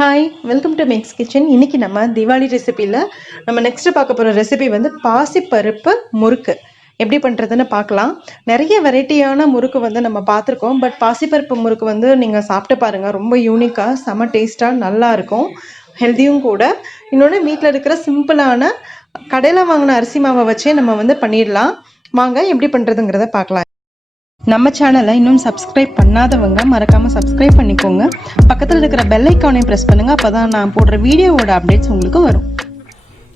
Hi welcome to mix kitchen. இன்றைக்கி நம்ம திவாலி ரெசிப்பியில் நம்ம நெக்ஸ்ட்டு பார்க்க போகிற ரெசிபி வந்து பாசிப்பருப்பு முறுக்கு எப்படி பண்ணுறதுன்னு பார்க்கலாம். நிறைய வெரைட்டியான முறுக்கு வந்து நம்ம பார்த்துருக்கோம். பட் பாசிப்பருப்பு முறுக்கு வந்து நீங்கள் சாப்பிட்டு பாருங்கள், ரொம்ப யூனிக்காக செம்ம டேஸ்ட்டாக நல்லாயிருக்கும், ஹெல்த்தியும் கூட. இன்னொன்று வீட்டில் இருக்கிற சிம்பிளான கடையில் வாங்கின அரிசி மாவை வச்சே நம்ம வந்து பண்ணிடலாம். வாங்க எப்படி பண்ணுறதுங்கிறத பார்க்கலாம். நம்ம சேனலை இன்னும் சப்ஸ்கிரைப் பண்ணாதவங்க மறக்காமல் சப்ஸ்கிரைப் பண்ணிக்கோங்க. பக்கத்தில் இருக்கிற பெல் ஐக்கானையும் ப்ரெஸ் பண்ணுங்கள். அப்போ தான் நான் போடுற வீடியோவோட அப்டேட்ஸ் உங்களுக்கு வரும்.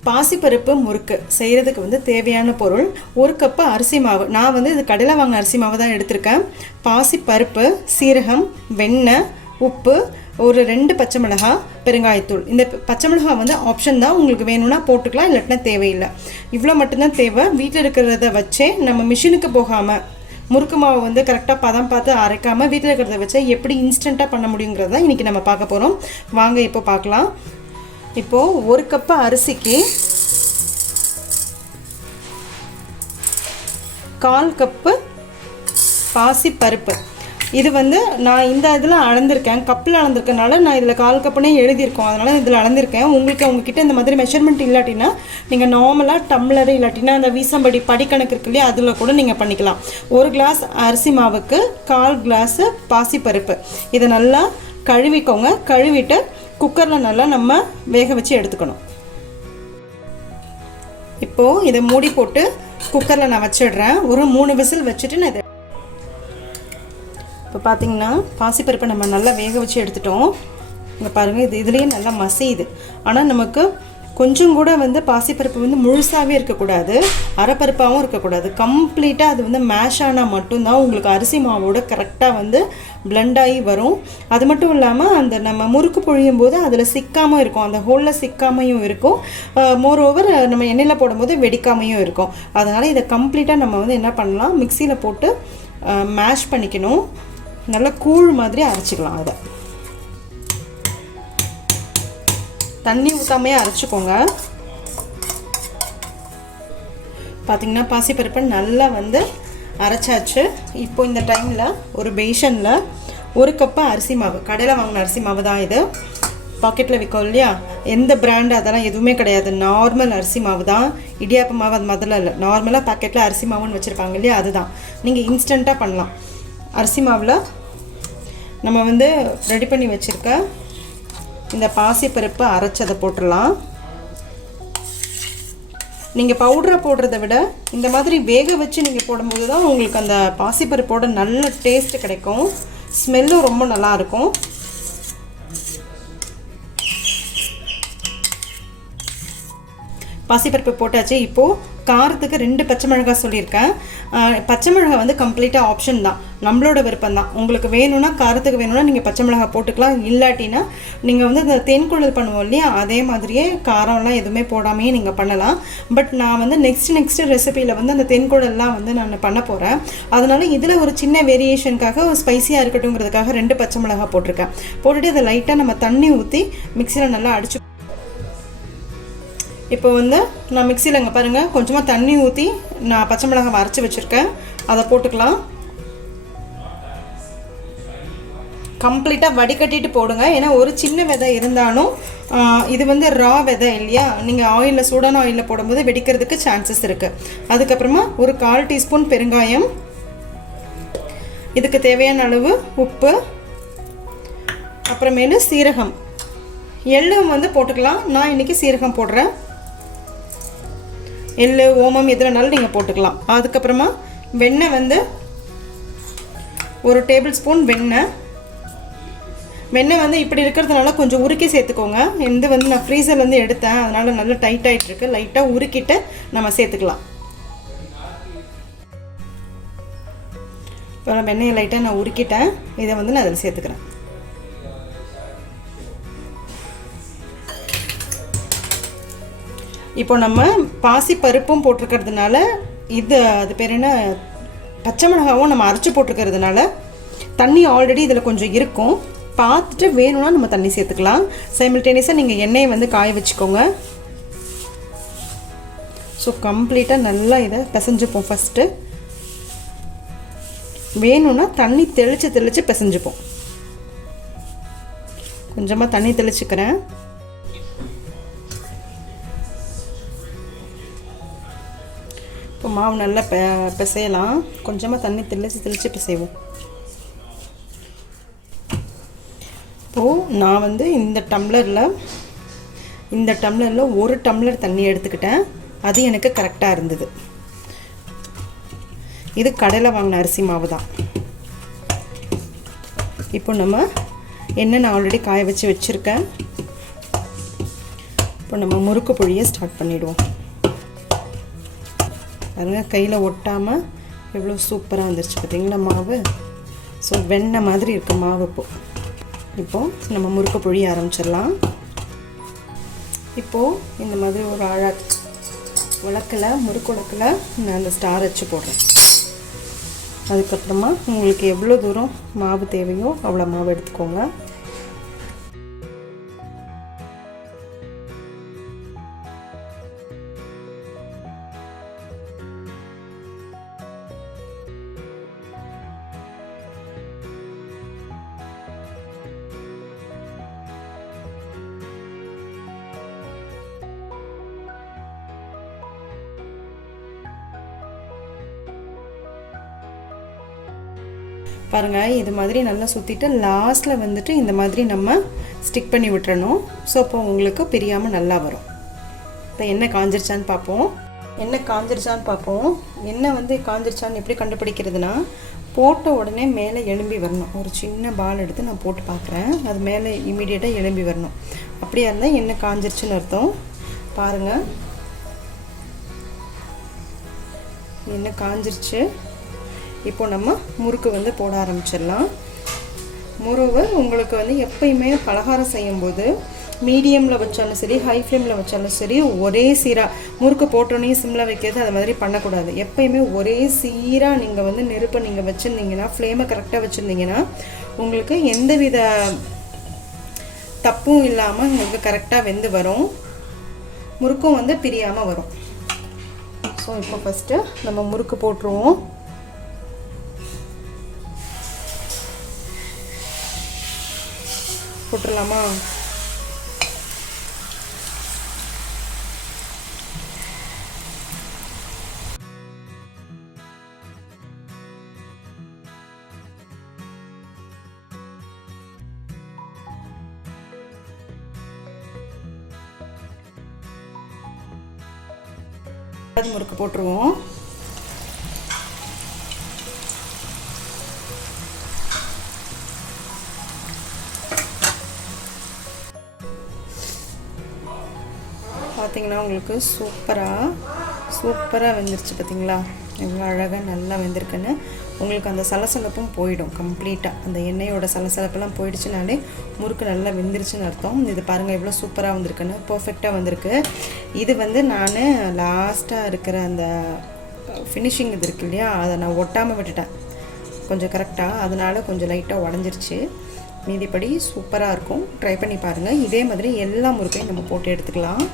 பாசிப்பருப்பு முறுக்கு செய்கிறதுக்கு வந்து தேவையான பொருள்: 1 கப்பு அரிசி மாவு. நான் வந்து இது கடையில் வாங்கின அரிசி மாவு தான் எடுத்திருக்கேன். பாசிப்பருப்பு, சீரகம், வெண்ணெய், உப்பு, ஒரு 2 பச்சை மிளகாய், பெருங்காயத்தூள். இந்த பச்சை மிளகாய் வந்து ஆப்ஷன் தான், உங்களுக்கு வேணும்னா போட்டுக்கலாம், இல்லாட்டினா தேவையில்லை. இவ்வளோ மட்டும்தான் தேவை. வீட்டில் இருக்கிறத வச்சே நம்ம மிஷினுக்கு போகாமல் முறுக்கு மாவு வந்து கரெக்டாக பதம் பார்த்து அரைக்காமல் வீட்டில் இருக்கிறத வச்சு எப்படி இன்ஸ்டண்ட்டாக பண்ண முடியுங்கிறத இன்றைக்கி நம்ம பார்க்க போகிறோம். வாங்க இப்போ பார்க்கலாம். இப்போது 1 கப்பு அரிசிக்கு 1/4 கப்பு பாசிப்பருப்பு. இது வந்து நான் இந்த இதில் அளந்திருக்கேன், கப்பில் அளந்திருக்கனால நான் இதில் 1/4 கப்புனே எழுதியிருக்கோம், அதனால் இதில் அளந்திருக்கேன். உங்களுக்கு உங்ககிட்ட இந்த மாதிரி மெஷர்மெண்ட் இல்லாட்டினா நீங்கள் நார்மலாக டம்ளர் இல்லாட்டினா அந்த வீசம்படி படிக்கணக்கு இருக்கு இல்லையா, அதில் கூட நீங்கள் பண்ணிக்கலாம். 1 கிளாஸ் அரிசி மாவுக்கு 1/4 கிளாஸு பாசிப்பருப்பு. இதை நல்லா கழுவிக்கோங்க. கழுவிட்டு குக்கரில் நல்லா நம்ம வேக வச்சு எடுத்துக்கணும். இப்போது இதை மூடி போட்டு குக்கரில் நான் வச்சிடுறேன். ஒரு 3 விசில் வச்சுட்டு நான் இதை இப்போ பார்த்திங்கன்னா பாசிப்பருப்பை நம்ம நல்லா வேக வச்சு எடுத்துட்டோம். இங்கே பாருங்கள், இதுலேயே நல்லா மசியுது. ஆனால் நமக்கு கொஞ்சம் கூட வந்து பாசிப்பருப்பு வந்து முழுசாகவே இருக்கக்கூடாது, அரைப்பருப்பாகவும் இருக்கக்கூடாது. கம்ப்ளீட்டாக அது வந்து மேஷ் ஆனால் மட்டும்தான் உங்களுக்கு அரிசி மாவோட கரெக்டாக வந்து பிளெண்ட் ஆகி வரும். அது மட்டும் இல்லாமல் அந்த நம்ம முறுக்கு பொழியும் போது அதில் சிக்காமல் இருக்கும், அந்த ஹோலில் சிக்காமையும் இருக்கும். மோரோவர் நம்ம எண்ணெயில் போடும்போது வெடிக்காமையும் இருக்கும். அதனால் இதை கம்ப்ளீட்டாக நம்ம வந்து என்ன பண்ணலாம், மிக்சியில் போட்டு மேஷ் பண்ணிக்கணும். நல்லா கூழ் மாதிரி அரைச்சிக்கலாம். அதை தண்ணி ஊற்றாமையே அரைச்சிக்கோங்க. பார்த்திங்கன்னா பாசிப்பருப்பை நல்லா வந்து அரைச்சாச்சு. இப்போ இந்த டைமில் ஒரு பேஷனில் 1 கப்பு அரிசி மாவு, கடையில் வாங்கின அரிசி மாவு தான் இது, பாக்கெட்டில் விற்கும் இல்லையா, எந்த பிராண்டு அதெல்லாம் எதுவுமே கிடையாது, நார்மல் அரிசி மாவு தான். இடியாப்ப மாவு அது முதல்ல இல்லை, நார்மலாக பாக்கெட்டில் அரிசி மாவுன்னு வச்சுருப்பாங்க இல்லையா, அதுதான். நீங்கள் இன்ஸ்டண்ட்டாக பண்ணலாம். அரிசி மாவில் நம்ம வந்து ரெடி பண்ணி வச்சுருக்க இந்த பாசிப்பருப்பை அரைச்சதை போட்டுடலாம். நீங்கள் பவுடரை போடுறத விட இந்த மாதிரி வேக வச்சு நீங்கள் போடும்போது தான் உங்களுக்கு அந்த பாசிப்பருப்போட நல்ல டேஸ்ட்டு கிடைக்கும், ஸ்மெல்லும் ரொம்ப நல்லாயிருக்கும். பாசிப்பருப்பு போட்டாச்சு. இப்போது காரத்துக்கு 2 பச்சை மிளகாய் சொல்லியிருக்கேன். பச்சை மிளகாய் வந்து கம்ப்ளீட்டாக ஆப்ஷன் தான், நம்மளோட விருப்பம் தான். உங்களுக்கு வேணும்னா, காரத்துக்கு வேணும்னா நீங்கள் பச்சை மிளகாய் போட்டுக்கலாம். இல்லாட்டினா நீங்கள் வந்து இந்த தேன்குழல் பண்ணுவோம் இல்லையா, அதே மாதிரியே காரம்லாம் எதுவுமே போடாமையே நீங்கள் பண்ணலாம். பட் நான் வந்து நெக்ஸ்ட் ரெசிபியில் வந்து அந்த தேன்குழல்லாம் வந்து நான் பண்ண போகிறேன். அதனால் இதில் ஒரு சின்ன வேரியேஷனுக்காக ஸ்பைஸியாக இருக்கட்டும்ங்கிறதுக்காக 2 பச்சை மிளகாய் போட்டிருக்கேன். போட்டுட்டு அதை லைட்டாக நம்ம தண்ணி ஊற்றி மிக்சியில் நல்லா அடிச்சு. இப்போ வந்து நான் மிக்சியில் இங்கே பாருங்கள் கொஞ்சமாக தண்ணி ஊற்றி நான் பச்சை மிளகாய் அரைச்சி வச்சுருக்கேன், அதை போட்டுக்கலாம். கம்ப்ளீட்டாக வடிகட்டிட்டு போடுங்க, ஏன்னா ஒரு சின்ன விதை இருந்தாலும் இது வந்து ரா விதை இல்லையா, நீங்கள் ஆயிலில் சூடான ஆயிலில் போடும்போது வெடிக்கிறதுக்கு சான்சஸ் இருக்குது. அதுக்கப்புறமா ஒரு 1/4 டீஸ்பூன் பெருங்காயம், இதுக்கு தேவையான அளவு உப்பு, அப்புறமேலு சீரகம், எள்ளும் வந்து போட்டுக்கலாம். நான் இன்றைக்கி சீரகம் போடுறேன். எள்ளு, ஓமம் எதுனாலும் நீங்கள் போட்டுக்கலாம். அதுக்கப்புறமா வெண்ணெய் வந்து 1 டேபிள் ஸ்பூன் வெண்ணெய். வெண்ணெய் வந்து இப்படி இருக்கிறதுனால கொஞ்சம் உருக்கி சேர்த்துக்கோங்க. இது வந்து நான் ஃப்ரீசர்லேருந்து எடுத்தேன், அதனால் நல்லா டைட் ஆகிட்டுருக்கு. லைட்டாக உருக்கிட்டு நம்ம சேர்த்துக்கலாம். இப்போ வெண்ணெயை லைட்டாக நான் உருக்கிட்டேன், இதை வந்து நான் அதில் சேர்த்துக்கிறேன். இப்போ நம்ம பாசி பருப்பும் போட்டிருக்கிறதுனால, இது அது பேர் என்ன, பச்சை மிளகாவும் நம்ம அரைச்சி போட்டிருக்கிறதுனால தண்ணி ஆல்ரெடி இதில் கொஞ்சம் இருக்கும். பார்த்துட்டு வேணும்னா நம்ம தண்ணி சேர்த்துக்கலாம். சைமில்டேனியஸாக நீங்கள் எண்ணெயை வந்து காய வச்சுக்கோங்க. ஸோ கம்ப்ளீட்டாக நல்லா இதை பிசைஞ்சுப்போம். ஃபஸ்ட்டு வேணும்னா தண்ணி தெளித்து பிசைஞ்சுப்போம். கொஞ்சமாக தண்ணி தெளிச்சுக்கிறேன். இப்போ மாவு நல்லா பிசையலாம். கொஞ்சமாக தண்ணி தெளித்து பிசைவோம். இப்போது நான் வந்து இந்த டம்ளரில் 1 டம்ளர் தண்ணி எடுத்துக்கிட்டேன். அது எனக்கு கரெக்டாக இருந்தது. இது கடையில் வாங்கின அரிசி மாவு தான். இப்போ நம்ம எண்ணெய் நான் ஆல்ரெடி காய வச்சுருக்கேன். இப்போ நம்ம முறுக்கு பொழியை ஸ்டார்ட் பண்ணிவிடுவோம். பாருங்கள், கையில் ஒட்டாமல் எவ்வளோ சூப்பராக வந்துருச்சு பார்த்தீங்களா மாவு. ஸோ வெண்ணெய் மாதிரி இருக்குது மாவு. இப்போது நம்ம முறுக்கு பொழிய ஆரம்பிச்சிடலாம். இப்போது இந்த மாதிரி ஒரு முறுக்கு உலக்கில் நான் அந்த ஸ்டார் வச்சு போடுறேன். அதுக்கப்புறமா உங்களுக்கு எவ்வளோ தூரம் மாவு தேவையோ அவ்வளோ மாவு எடுத்துக்கோங்க. பாருங்கள், இது மாதிரி நல்லா சுற்றிட்டு லாஸ்ட்டில் வந்துட்டு இந்த மாதிரி நம்ம ஸ்டிக் பண்ணி விட்டுறணும். ஸோ அப்போ உங்களுக்கு பிரியாமல் நல்லா வரும். இப்போ எண்ணெய் காஞ்சிருச்சான்னு பார்ப்போம். எண்ணெய் காஞ்சிருச்சான்னு எப்படி கண்டுபிடிக்கிறதுனா, போட்ட உடனே மேலே எழும்பி வரணும். ஒரு சின்ன பால் எடுத்து நான் போட்டு பார்க்குறேன். அது மேலே இமீடியட்டாக எழும்பி வரணும். அப்படியா இருந்தால் எண்ணெய் காஞ்சிருச்சுன்னு அர்த்தம். பாருங்கள், எண்ணெய் காஞ்சிருச்சு. இப்போ நம்ம முறுக்கு வந்து போட ஆரம்பிச்சிடலாம். முறுக்கு உங்களுக்கு வந்து எப்பயுமே பலகாரம் செய்யும்போது மீடியமில் வச்சாலும் சரி, ஹை ஃப்ளேமில் வச்சாலும் சரி, ஒரே சீராக முறுக்கு போட்டோன்னே சிம்மில் வைக்கிறது அது மாதிரி பண்ணக்கூடாது. எப்பயுமே ஒரே சீராக நீங்கள் வந்து நெருப்பை நீங்கள் வச்சுருந்தீங்கன்னா, ஃப்ளேமை கரெக்டாக வச்சுருந்தீங்கன்னா உங்களுக்கு எந்தவித தப்பும் இல்லாமல் உங்களுக்கு கரெக்டாக வெந்து வரும். முறுக்கும் வந்து பிரியாமல் வரும். ஸோ இப்போ ஃபஸ்ட்டு நம்ம முறுக்கு போட்டுருவோம். போட்டுடலாமா? முறுக்கு போட்டுருவோம். பார்த்தீங்கன்னா உங்களுக்கு சூப்பராக வெந்துருச்சு. பார்த்தீங்களா எவ்வளோ அழகாக நல்லா வெந்திருக்குன்னு. உங்களுக்கு அந்த சலசலப்பும் போயிடும் கம்ப்ளீட்டாக. அந்த எண்ணெயோட சலசலப்பெல்லாம் போயிடுச்சுனாலே முறுக்கு நல்லா வெந்துருச்சுன்னு அர்த்தம். இது பாருங்கள் எவ்வளோ சூப்பராக வந்திருக்குன்னு, பர்ஃபெக்டாக வந்திருக்கு. இது வந்து நான் லாஸ்ட்டாக இருக்கிற அந்த ஃபினிஷிங் இது இருக்கு இல்லையா, அதை நான் ஒட்டாமல் விட்டுட்டேன் கொஞ்சம் கரெக்டாக. அதனால் கொஞ்சம் லைட்டாக உடஞ்சிருச்சு. மீதிப்படி சூப்பராக இருக்கும். ட்ரை பண்ணி பாருங்கள். இதே மாதிரி எல்லா முறுக்கையும் நம்ம போட்டு எடுத்துக்கலாம்.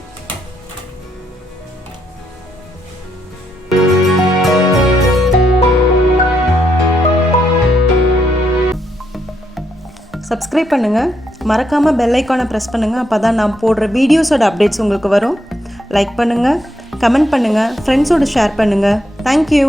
சப்ஸ்கிரைப் பண்ணுங்கள், மறக்காமல் பெல் ஐக்கானை ப்ரெஸ் பண்ணுங்கள். அப்போ தான் நான் போடுற வீடியோஸோட அப்டேட்ஸ் உங்களுக்கு வரும். லைக் பண்ணுங்கள், கமெண்ட் பண்ணுங்கள், ஃப்ரெண்ட்ஸோடு ஷேர் பண்ணுங்கள். தேங்க்யூ.